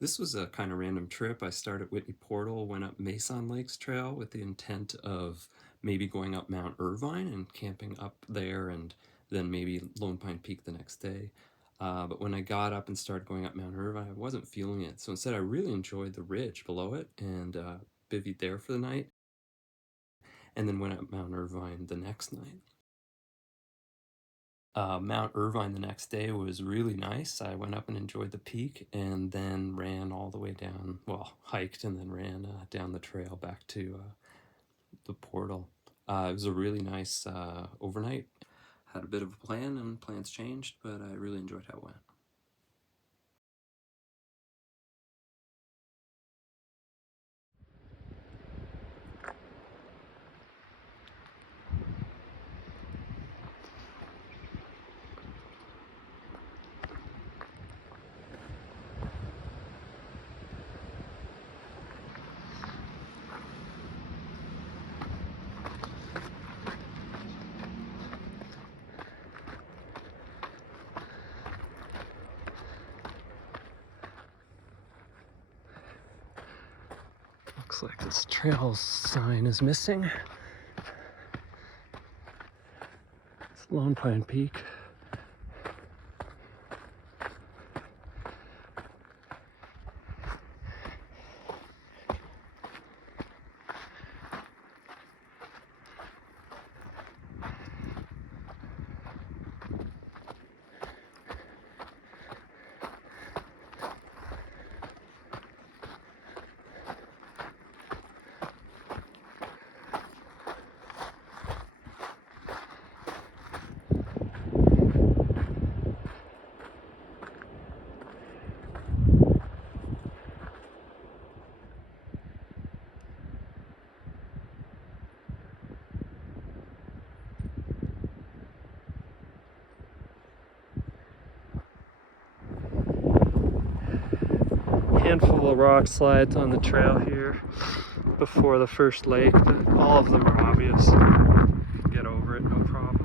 This was a kind of random trip. I started at Whitney Portal, went up Meysan Lakes Trail with the intent of maybe going up Mount Irvine and camping up there, and then maybe Lone Pine Peak the next day. But when I got up and started going up Mount Irvine, I wasn't feeling it. So instead, I really enjoyed the ridge below it and bivvied there for the night, and then went up Mount Irvine the next night. Mount Irvine the next day was really nice. I went up and enjoyed the peak and then ran all the way down, well, hiked and then ran down the trail back to the portal. It was a really nice overnight. Had a bit of a plan and plans changed, but I really enjoyed how it went. Looks like this trail sign is missing. It's Lone Pine Peak. Handful of rock slides on the trail here before the first lake, but all of them are obvious. You can get over it, no problem.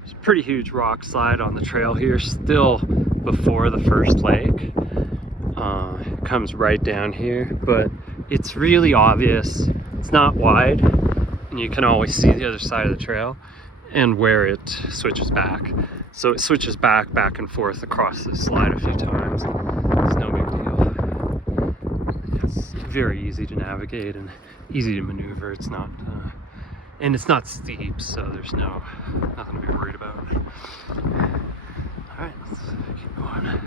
There's a pretty huge rock slide on the trail here, still before the first lake. It comes right down here, but it's really obvious. It's not wide, and you can always see the other side of the trail and where it switches back. So it switches back and forth across this slide a few times. It's no big deal. It's very easy to navigate and easy to maneuver. It's not and it's not steep, so there's nothing to be worried about. All right, let's keep going.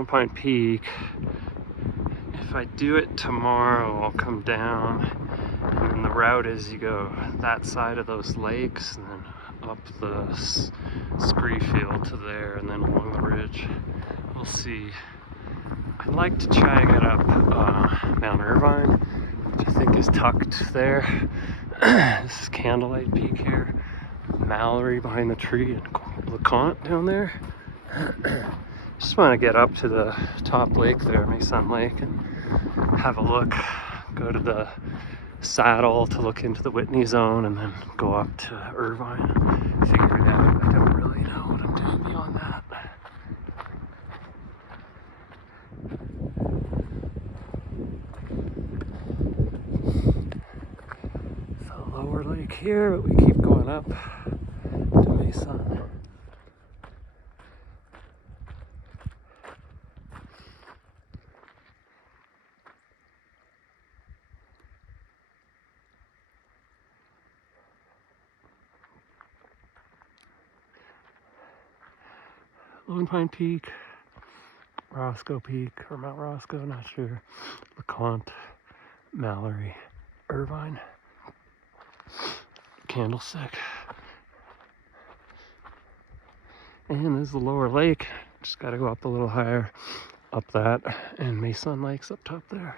Lone Pine Peak. If I do it tomorrow, I'll come down, and then the route is you go that side of those lakes and then up the scree field to there and then along the ridge. We'll see. I'd like to try and get up Mt Irvine, which I think is tucked there. This is Candlelight Peak here. Mallory behind the tree and LeConte down there. Just want to get up to the top lake there, Meysan Lake, and have a look. Go to the saddle to look into the Whitney zone and then go up to Irvine. Figure it out. I don't really know what I'm doing beyond that. So lower lake here, but we keep going up to Meysan. Lone Pine Peak, Roscoe Peak, or Mount Roscoe, not sure. LeConte, Mallory, Irvine, Candlestick. And there's the lower lake. Just gotta go up a little higher, up that, and Meysan Lakes up top there.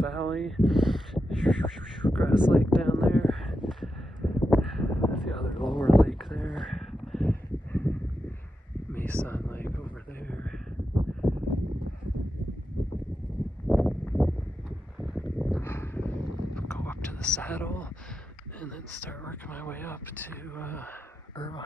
Valley, Grass Lake down there, the other lower lake there, Meysan Lake over there. Go up to the saddle and then start working my way up to Irvine.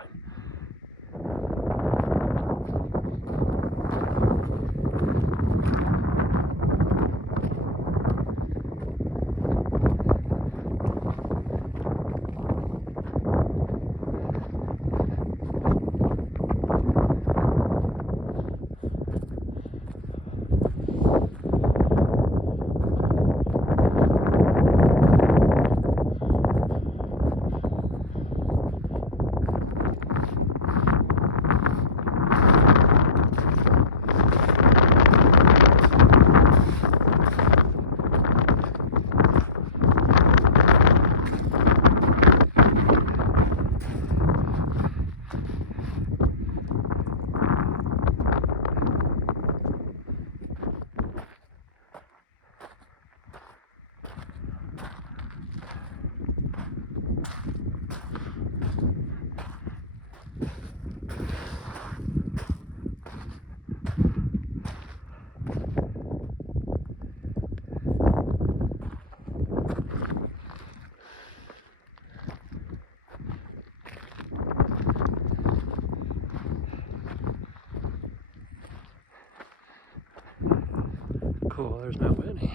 Cool, there's Mount Whitney.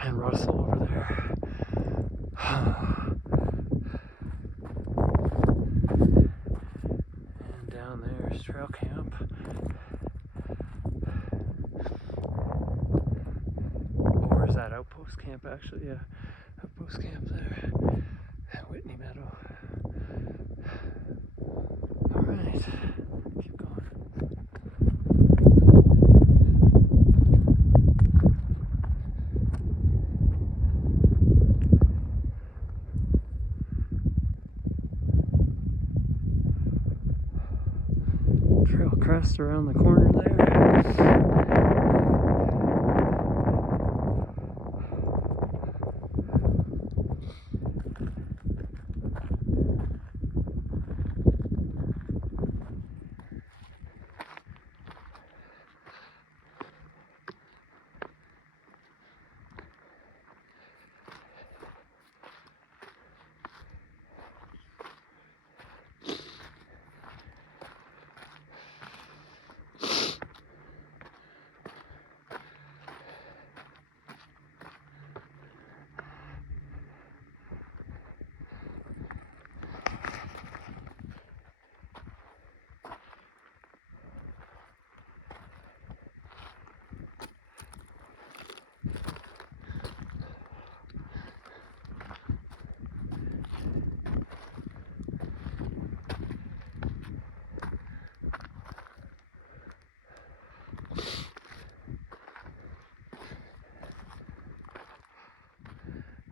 And Russell over there. And down there is trail camp. Or is that outpost camp actually? Yeah, outpost camp there. Whitney Meadow. Alright, keep going. Trail crest around the corner there.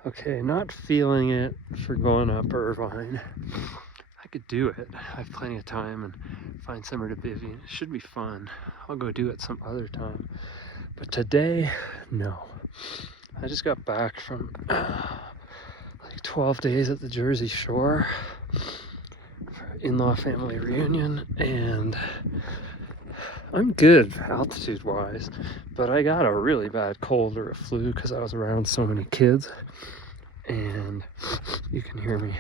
Okay, not feeling it for going up Irvine. I could do it. I have plenty of time and find somewhere to bivy. It should be fun. I'll go do it some other time. But today, no. I just got back from like 12 days at the Jersey Shore for in-law family reunion, and I'm good altitude wise, but I got a really bad cold or a flu because I was around so many kids, and you can hear me.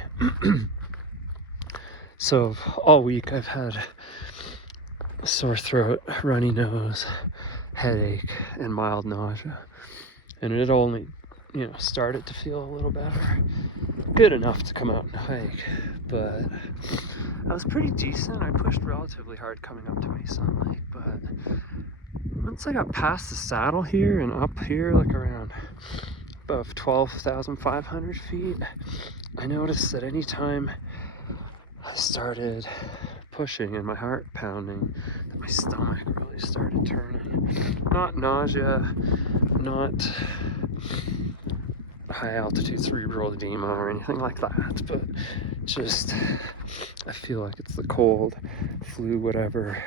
So all week I've had a sore throat, runny nose, headache, and mild nausea, and it only, started to feel a little better. Good enough to come out and hike, but I was pretty decent. I pushed relatively hard coming up to Meysan Lake, but once I got past the saddle here and up here, like around above 12,500 feet, I noticed that anytime I started pushing and my heart pounding, that my stomach really started turning. Not nausea, not high altitude cerebral edema or anything like that, but just I feel like it's the cold, flu, whatever.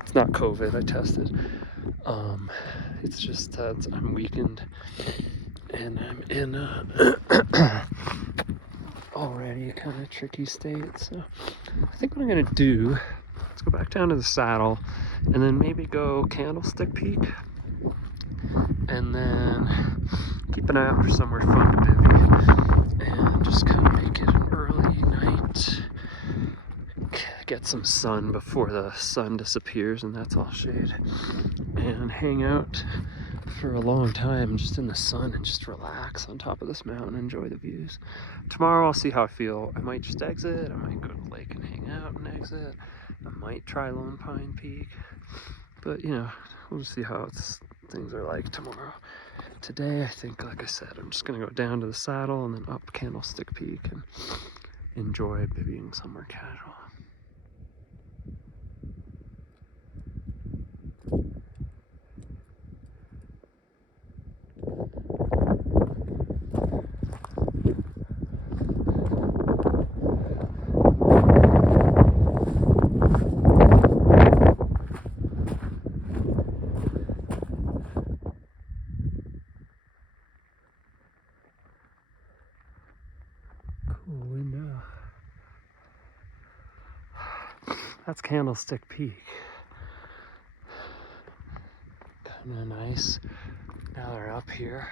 It's not COVID, I tested. It's just that I'm weakened and I'm in a already kind of tricky state. So I think what I'm gonna do, let's go back down to the saddle and then maybe go Candlestick Peak, and then keep an eye out for somewhere fun to bivy, and just kind of make it an early night, get some sun before the sun disappears and that's all shade, and hang out for a long time just in the sun and just relax on top of this mountain, enjoy the views. Tomorrow I'll see how I feel. I might just exit, I might go to the lake and hang out and exit, I might try Lone Pine Peak, but we'll just see how things are like tomorrow. Today I think, like I said, I'm just gonna go down to the saddle and then up Candlestick Peak and enjoy bivvying somewhere casual. That's Candlestick Peak. Kind of nice. Now they're up here.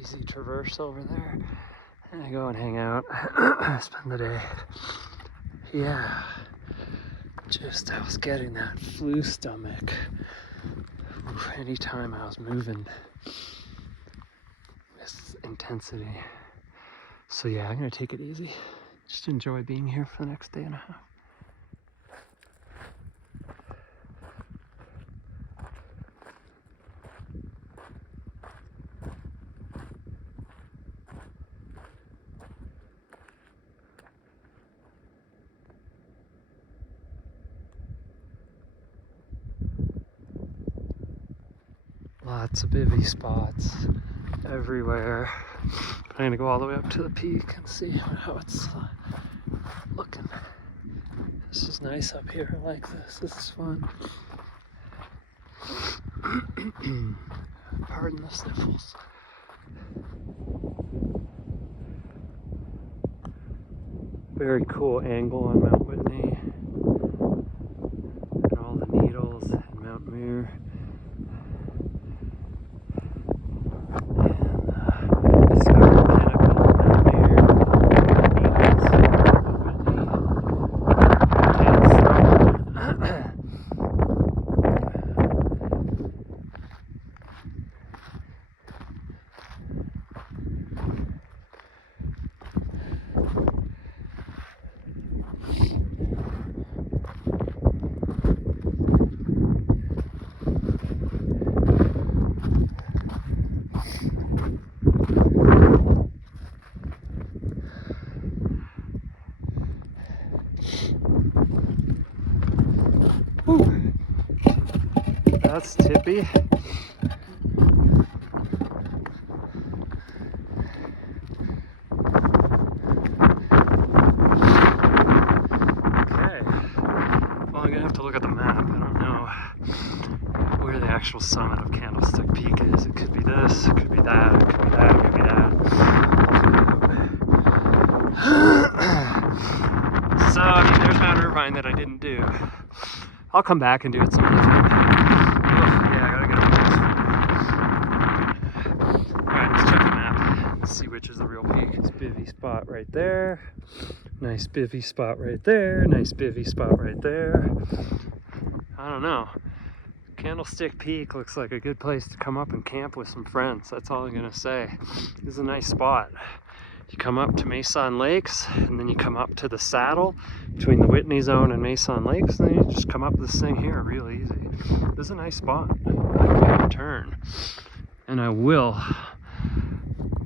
Easy traverse over there. And I go and hang out. Spend the day. Yeah. I was getting that flu stomach anytime I was moving this intensity. So yeah, I'm gonna take it easy. Just enjoy being here for the next day and a half. Lots of bivy spots everywhere. I'm gonna go all the way up to the peak and see how it's looking. This is nice up here. I like this. This is fun. Pardon the sniffles. Very cool angle on Mount Whitney. And all the needles and Mount Muir. Whew. That's tippy. Okay. Well, I'm gonna have to look at the map. I don't know where the actual summit of Candlestick Peak is. It could be this, it could be that, it could be that, it could be that. So, I mean, there's Mount Irvine that I didn't do. I'll come back and do it some other time. Yeah, I gotta get over this. Alright, let's check the map. Let's see which is the real peak. This bivy spot right there. Nice bivy spot right there. Nice bivy spot right there. I don't know. Candlestick Peak looks like a good place to come up and camp with some friends. That's all I'm gonna say. This is a nice spot. You come up to Meysan Lakes, and then you come up to the saddle between the Whitney Zone and Meysan Lakes, and then you just come up this thing here real easy. This is a nice spot. I can return. And I will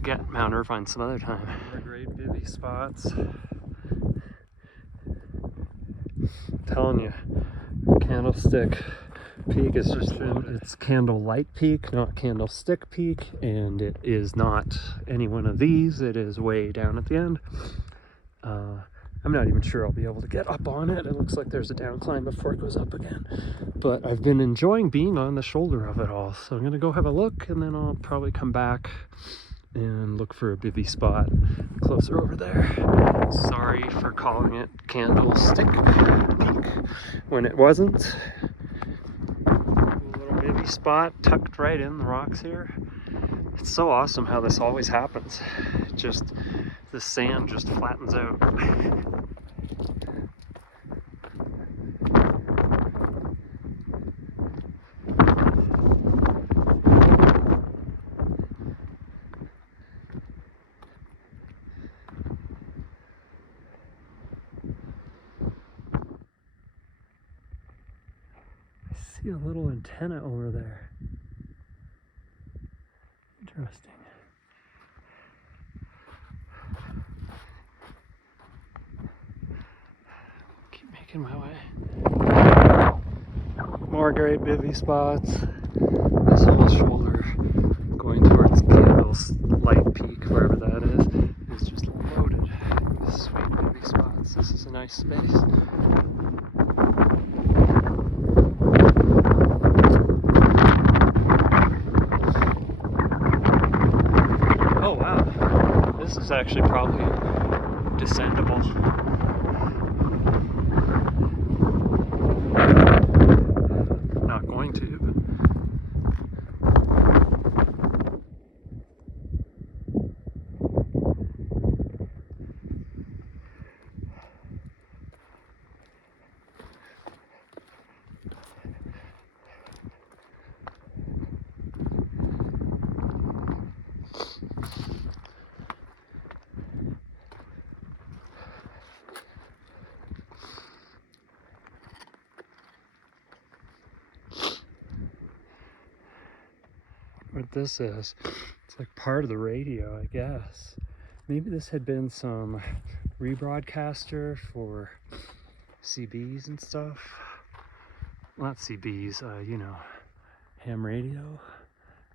get Mount Irvine some other time. More great bivy spots. I'm telling you, Candlestick Peak is just it's Candlelight Peak, not Candlestick Peak, and it is not any one of these. It is way down at the end. I'm not even sure I'll be able to get up on it. It looks like there's a down climb before it goes up again, but I've been enjoying being on the shoulder of it all, so I'm gonna go have a look, and then I'll probably come back and look for a bivy spot closer over there. Sorry for calling it Candlestick Peak when it wasn't. Bivy spot tucked right in the rocks here. It's so awesome how this always happens. Just the sand just flattens out. I see a little antenna over there. Interesting. Keep making my way. More great bivy spots. This whole shoulder going towards Candlelight Peak, wherever that is just loaded with sweet bivy spots. This is a nice space. Oh wow, this is actually probably descendable. Not going to, but what this is. It's like part of the radio, I guess. Maybe this had been some rebroadcaster for CBs and stuff. Well, not CBs, you know, ham radio.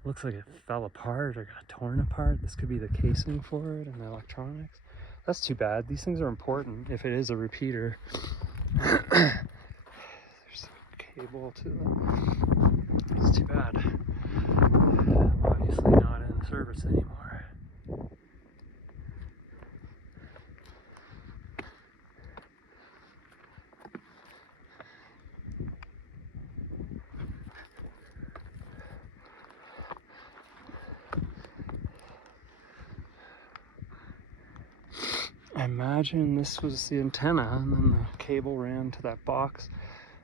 Looks like it fell apart or got torn apart. This could be the casing for it and the electronics. That's too bad. These things are important if it is a repeater. There's a cable to them. It's too bad. Obviously not in service anymore. I imagine this was the antenna and then the cable ran to that box.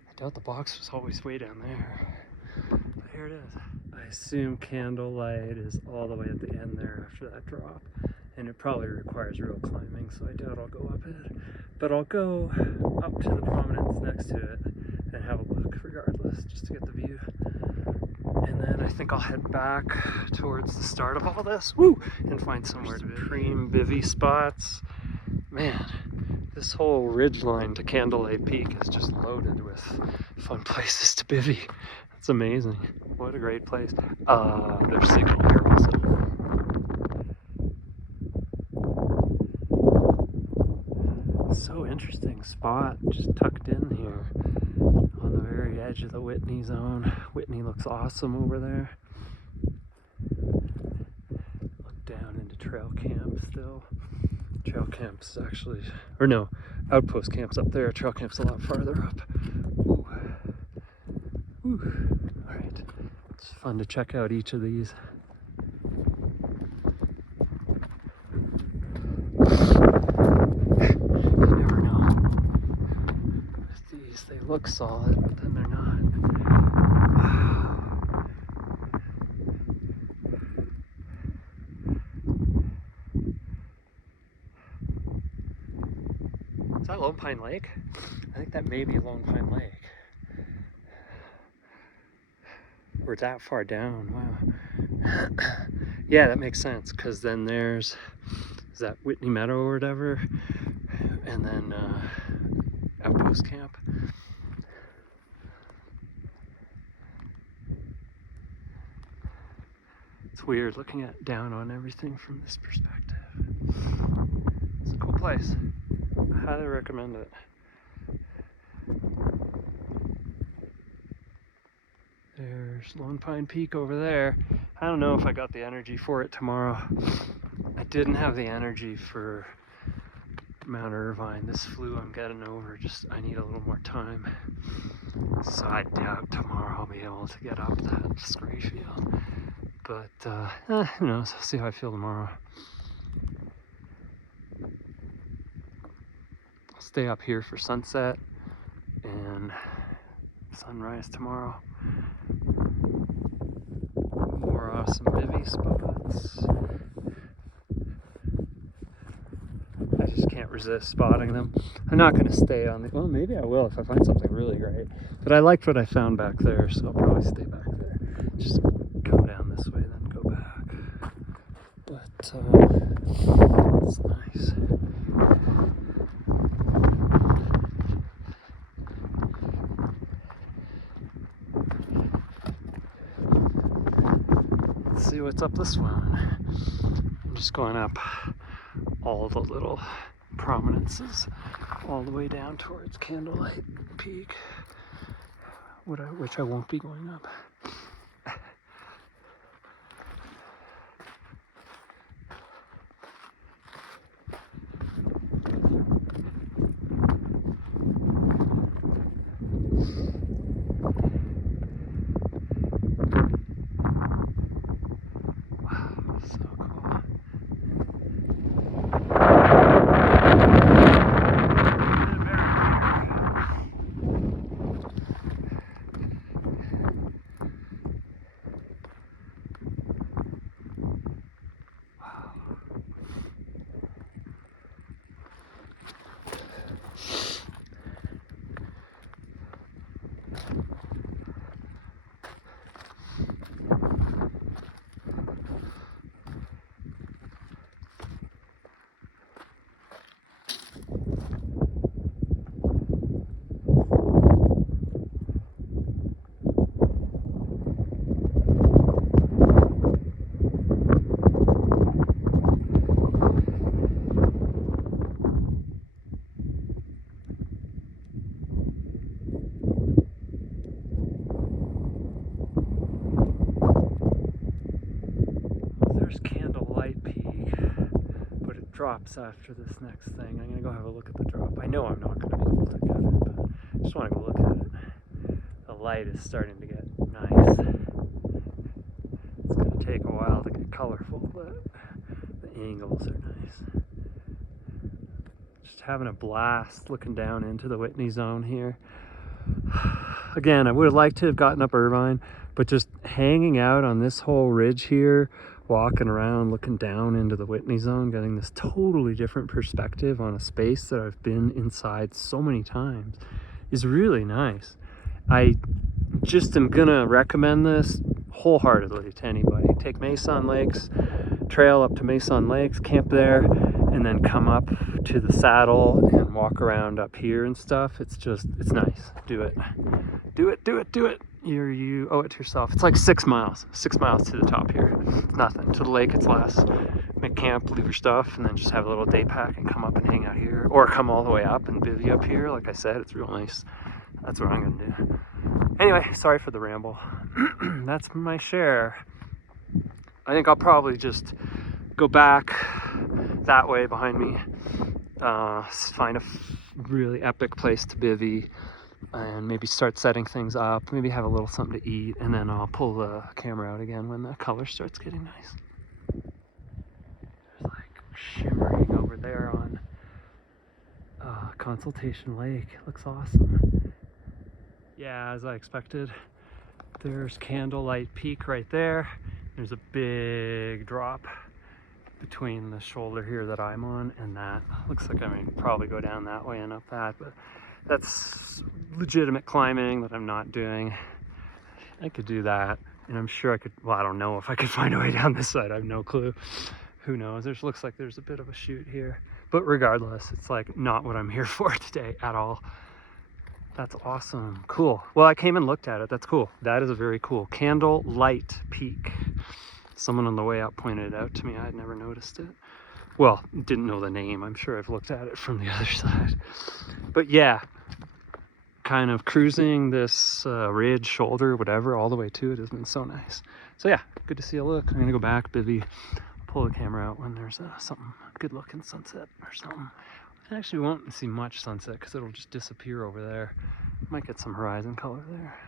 I doubt the box was always way down there. But here it is. I assume candlelight is all the way at the end there after that drop. And it probably requires real climbing, so I doubt I'll go up it. But I'll go up to the prominence next to it and have a look regardless, just to get the view. And then I think I'll head back towards the start of all this, woo, and find somewhere to supreme bivy spots. Man, this whole ridgeline to Candlelight Peak is just loaded with fun places to bivy. It's amazing. What a great place. There's signal here also. So interesting spot, just tucked in here on the very edge of the Whitney zone. Whitney looks awesome over there. Look down into trail camp still. Trail camp's actually, or no, outpost camp's up there. Trail camp's a lot farther up. Ooh. Ooh. All right, it's fun to check out each of these. You never know. With these, they look solid, but then they're not. Is that Lone Pine Lake? I think that may be Lone Pine Lake. We're that far down, wow. Yeah, that makes sense, because then is that Whitney Meadow or whatever, and then outpost camp. It's weird looking down on everything from this perspective. It's a cool place. I highly recommend it. There's Lone Pine Peak over there. I don't know if I got the energy for it tomorrow. I didn't have the energy for Mt Irvine. This flu I'm getting over, I need a little more time. So I doubt tomorrow I'll be able to get up that scree field. But who knows, I'll see how I feel tomorrow. I'll stay up here for sunset and sunrise tomorrow. More awesome bivy spots. I just can't resist spotting them. I'm not going to stay on the, well, maybe I will if I find something really great. But I liked what I found back there, so I'll probably stay back there. Just come down this way, then go back. But it's nice. Let's see what's up this one. I'm just going up all the little prominences all the way down towards Candlelight Peak, which I won't be going up. drops after this next thing. I'm gonna go have a look at the drop. I know I'm not gonna be able to get it, but I just wanna go look at it. The light is starting to get nice. It's gonna take a while to get colorful, but the angles are nice. Just having a blast looking down into the Whitney zone here. Again, I would have liked to have gotten up Irvine, but just hanging out on this whole ridge here, walking around, looking down into the Whitney zone, getting this totally different perspective on a space that I've been inside so many times is really nice. I just am gonna recommend this wholeheartedly to anybody. Take Meysan Lakes, trail up to Meysan Lakes, camp there, and then come up to the saddle and walk around up here and stuff. It's nice. Do it. Do it, do it, do it. You owe it to yourself. It's like 6 miles. 6 miles to the top here. It's nothing. To the lake it's less. Make camp, leave your stuff, and then just have a little day pack and come up and hang out here. Or come all the way up and bivvy up here. Like I said, it's real nice. That's what I'm gonna do. Anyway, sorry for the ramble. That's my share. I think I'll probably just go back that way behind me, find a really epic place to bivvy, and maybe start setting things up, maybe have a little something to eat, and then I'll pull the camera out again when the color starts getting nice. There's like shimmering over there on Consultation Lake. Looks awesome. Yeah, as I expected, there's Candlelight Peak right there. There's a big drop between the shoulder here that I'm on and that. Looks like I mean probably go down that way and up that, but that's legitimate climbing that I'm not doing. I could do that, and I'm sure I could, well, I don't know if I could find a way down this side. I have no clue. Who knows? Looks like there's a bit of a chute here, but regardless, it's like not what I'm here for today at all. That's awesome. Cool. Well, I came and looked at it. That's cool. That is a very cool Candlelight Peak. Someone on the way up pointed it out to me. I had never noticed it. Well, didn't know the name. I'm sure I've looked at it from the other side. But yeah, kind of cruising this ridge, shoulder, whatever, all the way to it has been so nice. So yeah, good to see a look. I'm going to go back, bivvy, pull the camera out when there's something good looking sunset or something. I actually won't see much sunset because it'll just disappear over there. Might get some horizon color there.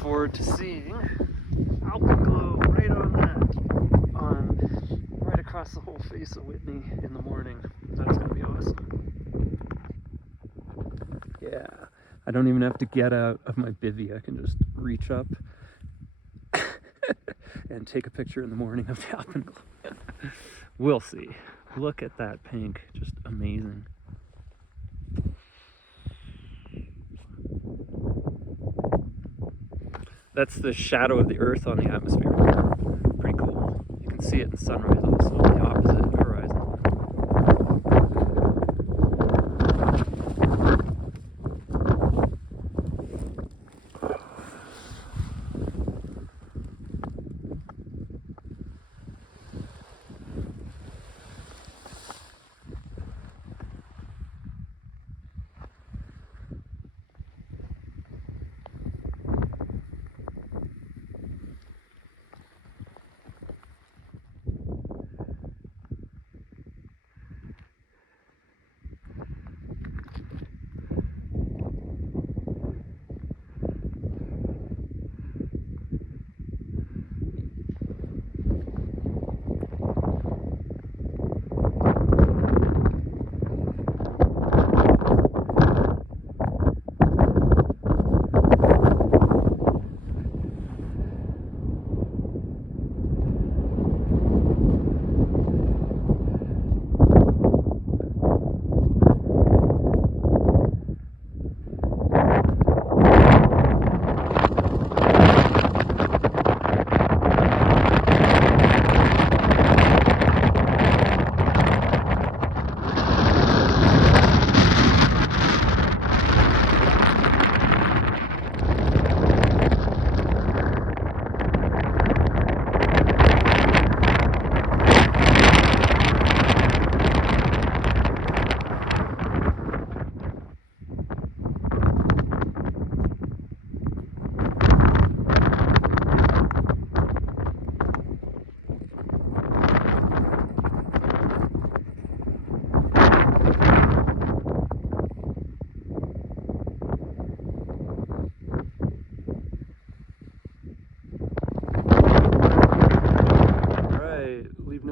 Forward to seeing alpenglow right on that, right across the whole face of Whitney in the morning. That's gonna be awesome. Yeah, I don't even have to get out of my bivy. I can just reach up and take a picture in the morning of the alpenglow. We'll see. Look at that pink, just amazing. That's the shadow of the Earth on the atmosphere. Pretty cool. You can see it in sunrise also on the opposite horizon.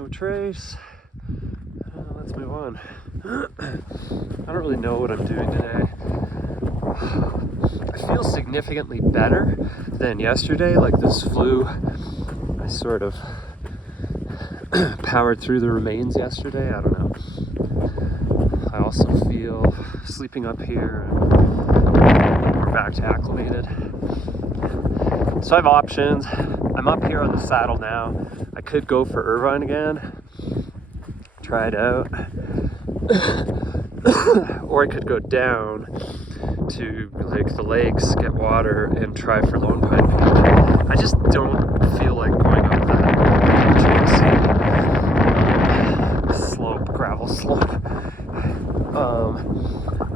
Trace. Let's move on. I don't really know what I'm doing today. I feel significantly better than yesterday. Like this flu, I sort of powered through the remains yesterday. I don't know. I also feel sleeping up here and we're back to acclimated. So I have options. I'm up here on the saddle now. I could go for Irvine again, try it out, or I could go down to like the lakes, get water, and try for Lone Pine Peak. I just don't feel like going up that slope, gravel slope.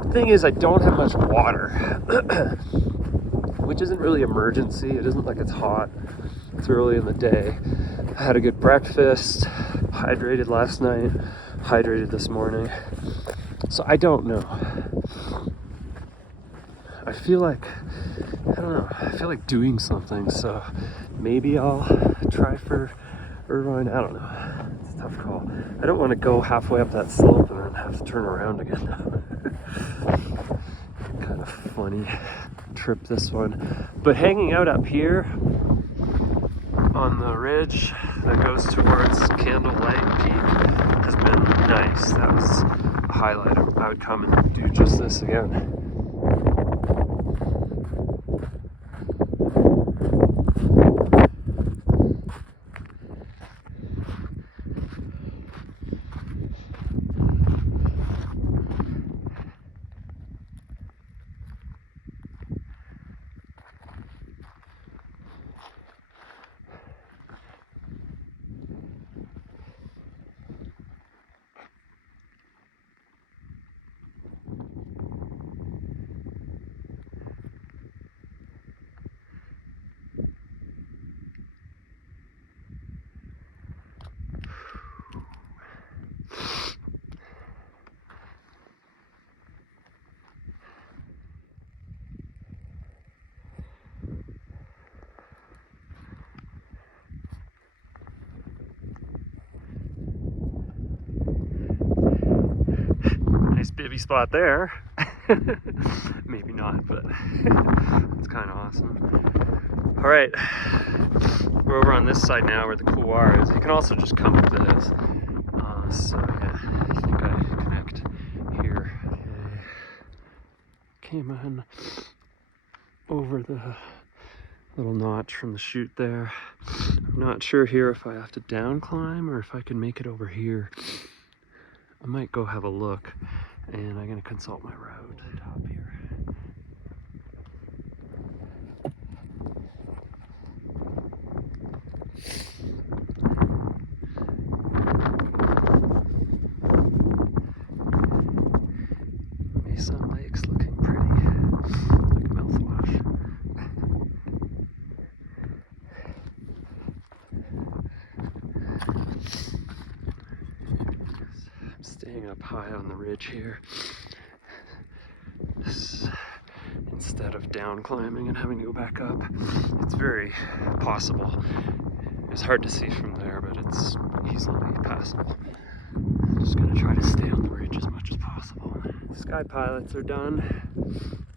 The thing is, I don't have much water, which isn't really emergency. It isn't like it's hot. It's early in the day. I had a good breakfast, hydrated last night, hydrated this morning. So I don't know. I feel like, I don't know, I feel like doing something. So maybe I'll try for Irvine. I don't know. It's a tough call. I don't want to go halfway up that slope and then have to turn around again. Kind of funny trip this one. But hanging out up here on the ridge that goes towards Candle Light Peak has been nice. That was a highlight. I would come and do just this again. Nice bivy spot there. Maybe not, but it's kind of awesome. All right, we're over on this side now where the couloir is. You can also just come up this. So yeah, I think I connect here. Okay. Came in over the little notch from the chute there. I'm not sure here if I have to down climb or if I can make it over here. I might go have a look, and I'm gonna consult my route on top here. Meysan Lakes looking pretty, like mouthwash. I'm staying up high on the ridge here. Instead of down climbing and having to go back up. It's very possible. It's hard to see from there, but it's easily passable. I'm just gonna try to stay on the ridge as much as possible. Sky pilots are done.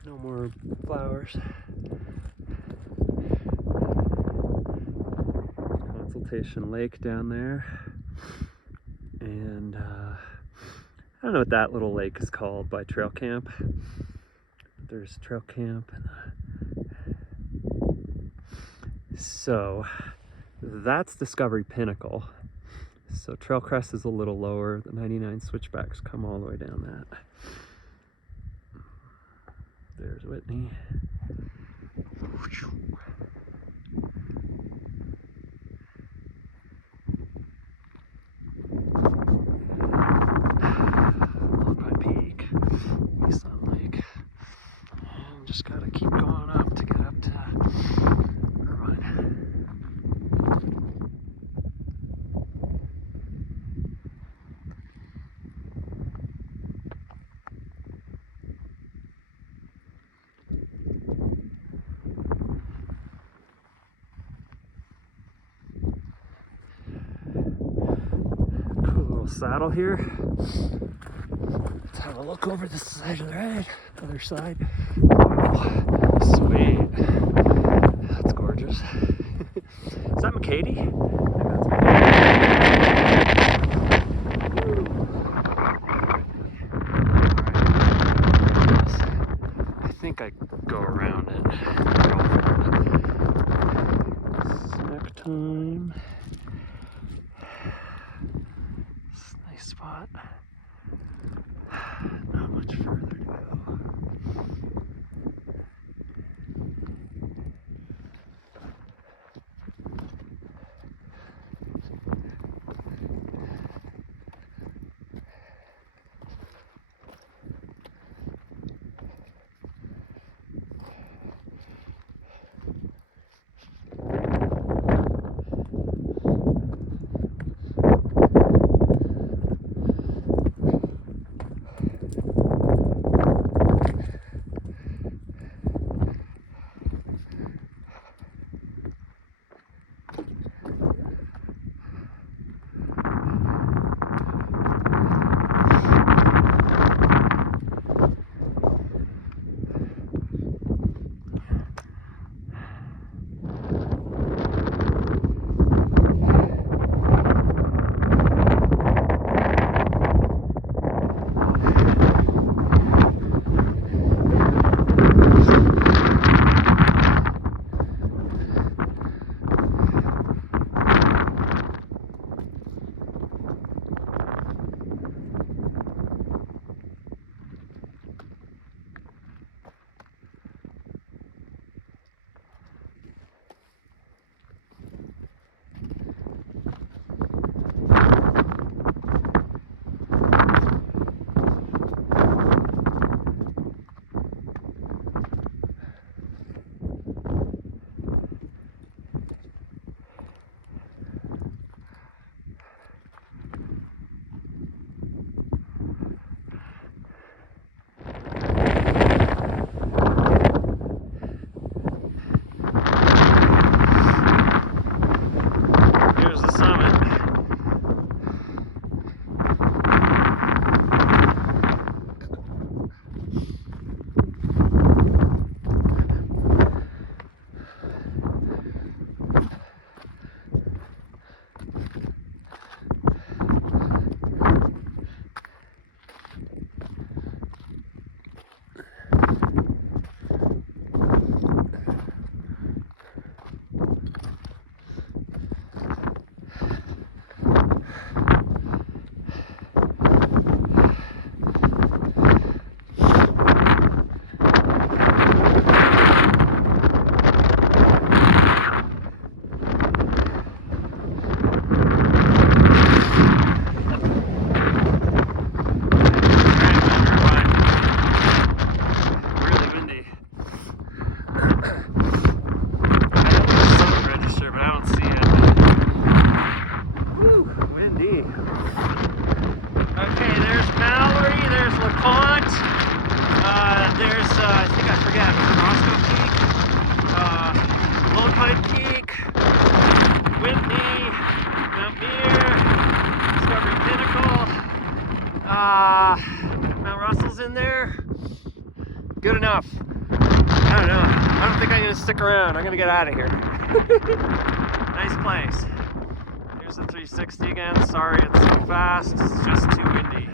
No more flowers. Consultation Lake down there. And I don't know what that little lake is called by trail camp. There's trail camp. So that's Discovery Pinnacle. So Trail Crest is a little lower. The 99 switchbacks come all the way down that. There's Whitney. Irvine Peak, Meysan Lake. And just gotta keep going up to get up to Irvine. Saddle here. Let's have a look over the side of the ride. Other side. Wow, sweet. That's gorgeous. Is that McCady? I think I go around it. Snack time. Nice spot. Not much further to go. There's Mallory, there's LeConte, there's, I think I forget, Roscoe Peak, Lone Peak, Whitney, Mount Discovery Pinnacle, Mount Russell's in there. Good enough. I don't know. I don't think I'm gonna stick around. I'm gonna get out of here. Nice place. Here's the 360 again. Sorry it's so fast. It's just too windy.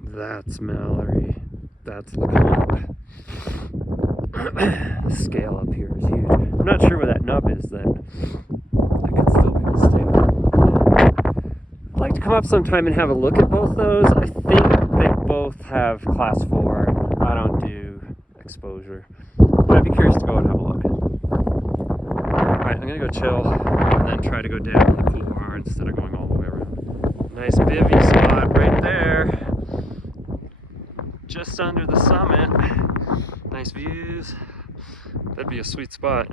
That's Mallory. That's LeConte. The scale up here is huge. I'm not sure where that nub is then. I could still be mistaken. I'd like to come up sometime and have a look at both those. I think they both have class 4. I don't do exposure. But I'd be curious to go and have a look. Alright, I'm gonna go chill and then try to go down the couloir instead of going all the way around. Nice bivy spot right there. Just under the summit. Nice views. That'd be a sweet spot.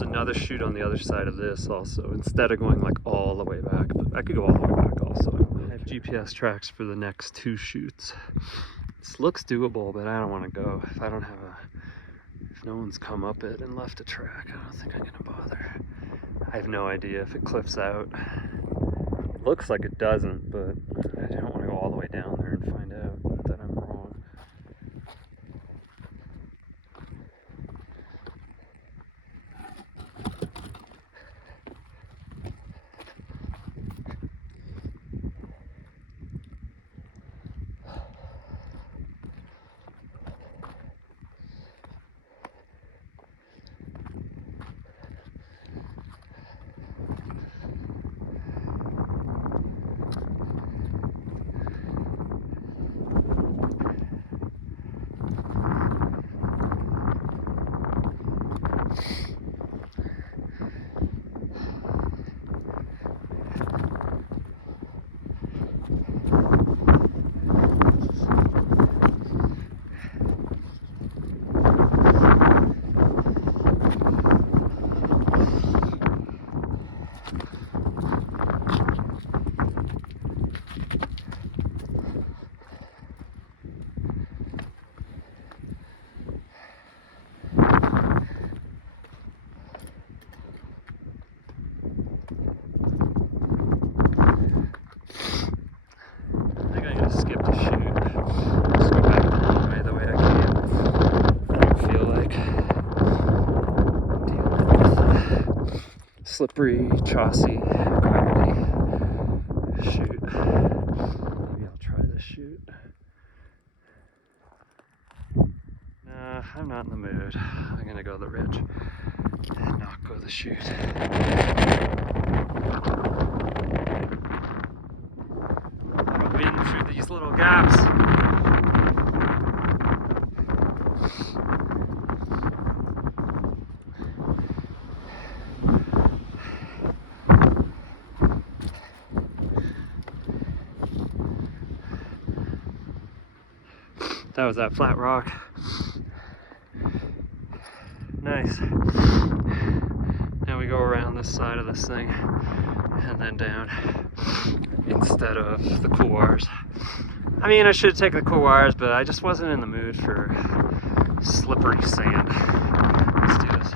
Another chute on the other side of this also, instead of going like all the way back, but I could go all the way back also. I have GPS tracks for the next 2 chutes. This looks doable, but I don't want to go if I don't have if no one's come up it and left a track. I don't think I'm gonna bother. I have no idea if it cliffs out. It looks like it doesn't, but I don't want to go all the way down there and find out that I'm wrong. Slippery, chossy, gravelly chute. Maybe I'll try this chute. Nah, I'm not in the mood. I'm gonna go the ridge and not go the chute. I'll wind through these little gaps. That was that flat rock. Nice. Now we go around this side of this thing and then down instead of the couloirs. I mean, I should take the couloirs, but I just wasn't in the mood for slippery sand. Let's do this.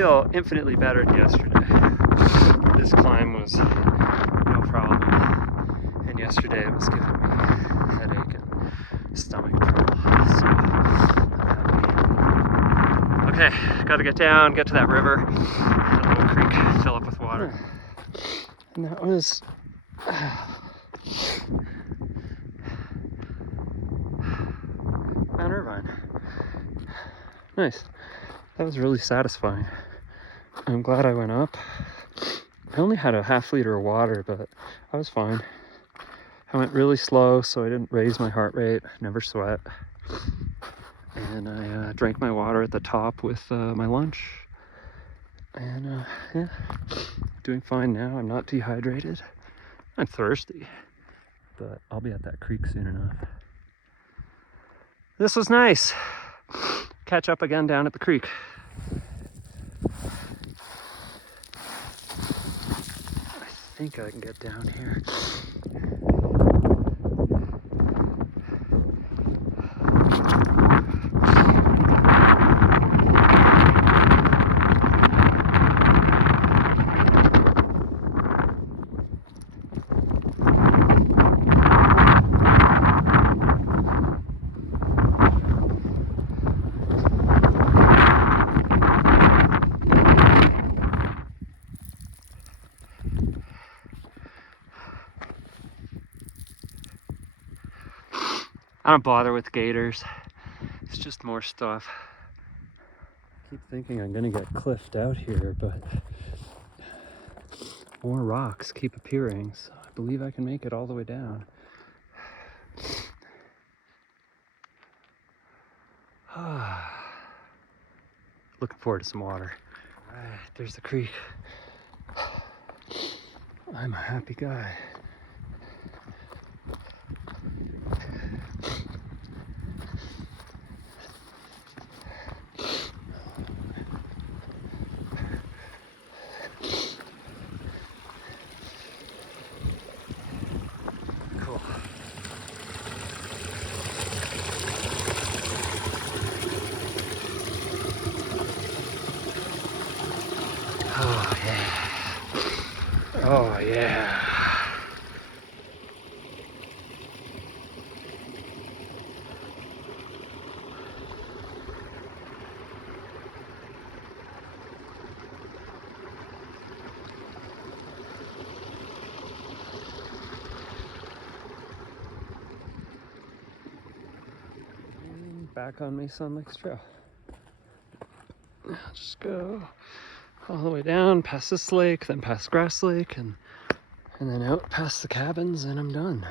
feel infinitely better than yesterday. This climb was no problem. And yesterday it was giving me headache and stomach trouble. So okay, gotta get down, get to that river, that little creek, fill up with water. And that was Mount Irvine. Nice. That was really satisfying. I'm glad I went up. I only had a ½ liter of water, but I was fine. I went really slow, so I didn't raise my heart rate, never sweat. And I drank my water at the top with my lunch. And yeah, doing fine now. I'm not dehydrated. I'm thirsty, but I'll be at that creek soon enough. This was nice. Catch up again down at the creek. I think I can get down here. I don't bother with gators. It's just more stuff. I keep thinking I'm gonna get cliffed out here, but more rocks keep appearing, so I believe I can make it all the way down. Looking forward to some water. All right, there's the creek. I'm a happy guy. Cool. Oh yeah. Oh yeah. Back on Meysan Lakes Trail. I'll just go all the way down past this lake, then past Grass Lake, and then out past the cabins, and I'm done.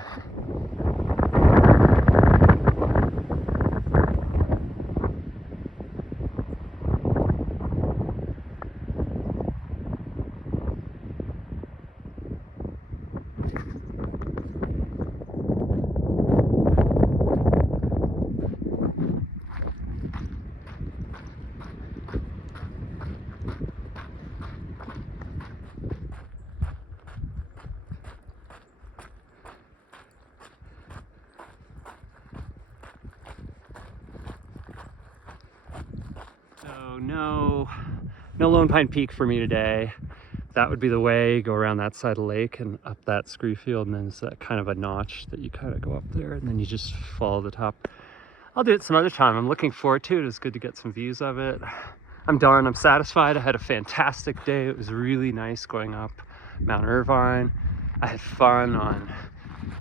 So no Lone Pine Peak for me today. That would be the way, go around that side of the lake and up that scree field, and then there's that kind of a notch that you kind of go up there and then you just follow the top. I'll do it some other time. I'm looking forward to it. It's good to get some views of it. I'm satisfied. I had a fantastic day. It was really nice going up Mount Irvine. I had fun on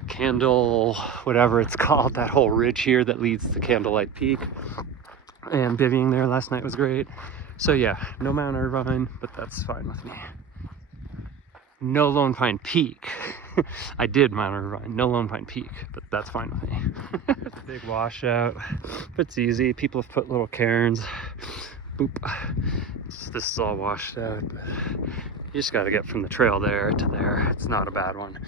Candle, whatever it's called, that whole ridge here that leads to Candlelight Peak. And bivying there last night was great. So yeah, no Mount Irvine, but that's fine with me. No Lone Pine Peak. I did Mount Irvine, no Lone Pine Peak, but that's fine with me. It's a big washout, but it's easy. People have put little cairns. Boop. This is all washed out, but you just got to get from the trail there to there. It's not a bad one.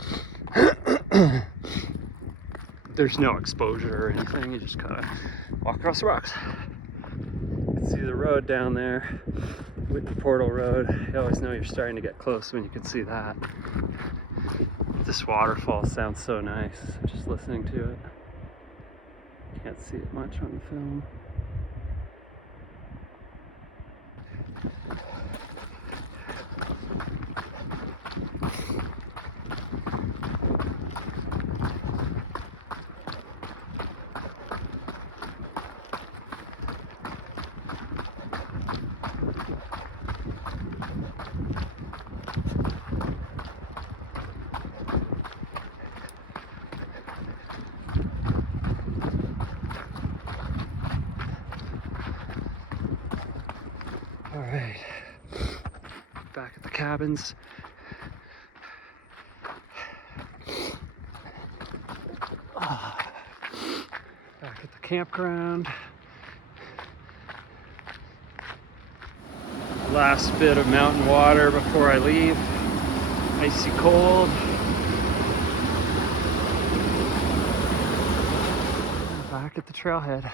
There's no exposure or anything. You just gotta walk across the rocks. You can see the road down there, Whitney Portal Road. You always know you're starting to get close when you can see that. This waterfall sounds so nice, just listening to it. Can't see it much on the film. cabins. Back at the campground. Last bit of mountain water before I leave. Icy cold. Back at the trailhead.